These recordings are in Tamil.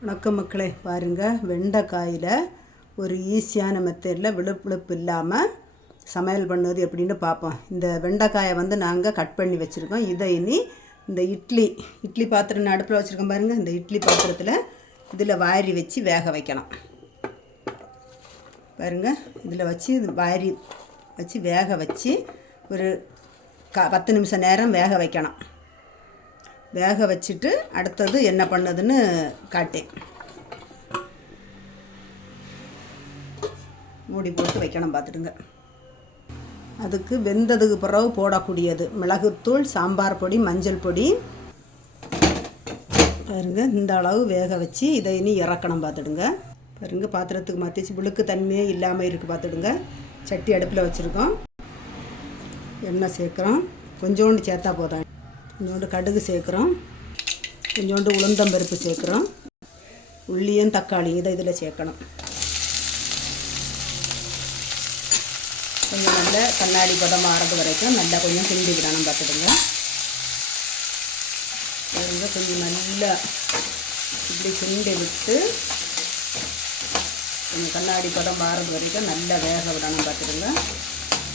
வணக்கம் மக்களே பாருங்கள் வெண்டைக்காயில் ஒரு ஈஸியான மெத்தடில் விழுப்புழுப்பு இல்லாமல் சமையல் பண்ணுவது எப்படின்னு பார்ப்போம். இந்த வெண்டைக்காயை வந்து நாங்கள் கட் பண்ணி வச்சுருக்கோம். இதை இனி இந்த இட்லி இட்லி பாத்திரம் அடுப்பில் வச்சுருக்கோம் பாருங்கள் இந்த இட்லி பாத்திரத்தில் இதில் வாரி வச்சு வேக வைக்கணும். பாருங்கள் இதில் வச்சு வாரி வச்சு வேக வச்சு ஒரு க பத்து நிமிஷம் நேரம் வேக வைக்கணும். வேக வச்சுட்டு அடுத்தது என்ன பண்ணுதுன்னு காட்டேன். மூடி போட்டு வைக்கணும் பார்த்துடுங்க. அதுக்கு வெந்ததுக்கு பிறகு போடக்கூடியது மிளகுத்தூள் சாம்பார் பொடி மஞ்சள் பொடி. பாருங்க இந்த அளவு வேக வச்சு இதை இனி இறக்கணும் பார்த்துடுங்க. பாருங்க பாத்திரத்துக்கு மாற்றிச்சு விழுக்கு தன்மையே இல்லாமல் இருக்குது பார்த்துடுங்க. சட்டி அடுப்பில் வச்சுருக்கோம். எண்ணெய் சேர்க்குறோம். கொஞ்சோண்டு சேர்த்தா போதும். கொஞ்சோண்டு கடுகு சேர்க்குறோம். கொஞ்சோண்டு உளுந்தம்பருப்பு சேர்க்குறோம். உள்ளியும் தக்காளியும் இதை இதில் சேர்க்கணும். கொஞ்சம் நல்ல கண்ணாடி பதம் ஆறது வரைக்கும் நல்லா கொஞ்சம் கிண்டி விடணும் பார்த்துடுங்க பாருங்க கொஞ்சம் நல்லா இப்படி கிண்டி விட்டு கொஞ்சம் கண்ணாடி பதம் ஆறது வரைக்கும் நல்லா வேக விடணும் பார்த்துடுங்க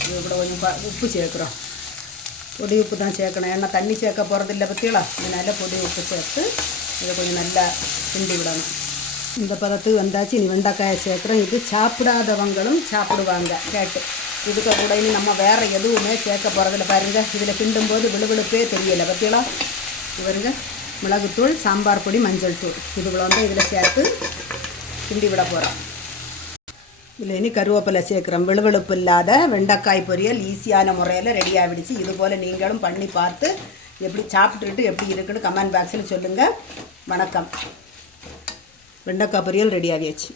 இது கூட கொஞ்சம் உப்பு சேர்க்குறோம். பொடி உப்பு தான் சேர்க்கணும். ஏன்னா தண்ணி சேர்க்க போகிறதில்ல பற்றியலாம் அதனால் பொடி உப்பு சேர்த்து இதை கொஞ்சம் நல்லா கிண்டி விடணும். இந்த பதத்துக்கு வந்தாச்சு. இனி வெண்டைக்காயை சேர்க்குறோம். இது சாப்பிடாதவங்களும் சாப்பிடுவாங்க. கேட்டு. இதுக்கு கூட இனி நம்ம வேறு எதுவுமே சேர்க்க போகிறதில்ல பாருங்க. இதில் கிண்டும்போது விழுவிழுப்பே தெரியலை. பற்றியலாம் இவருங்க மிளகுத்தூள் சாம்பார் பொடி மஞ்சள் தூள். இதுகளை வந்து இதில் சேர்த்து கிண்டி விட போகிறோம் இதில் இனி கருவேப்பிலை சேர்க்குறோம். விழுவிழுப்பு இல்லாத வெண்டைக்காய் பொரியல் ஈஸியான முறையில் ரெடி ஆகிடுச்சு. இது போல் நீங்களும் பண்ணி பார்த்து எப்படி சாப்பிட்டுட்டு எப்படி இருக்குன்னு கமெண்ட் பாக்ஸில் சொல்லுங்கள் வணக்கம். வெண்டைக்காய் பொரியல் ரெடி ஆகியாச்சு.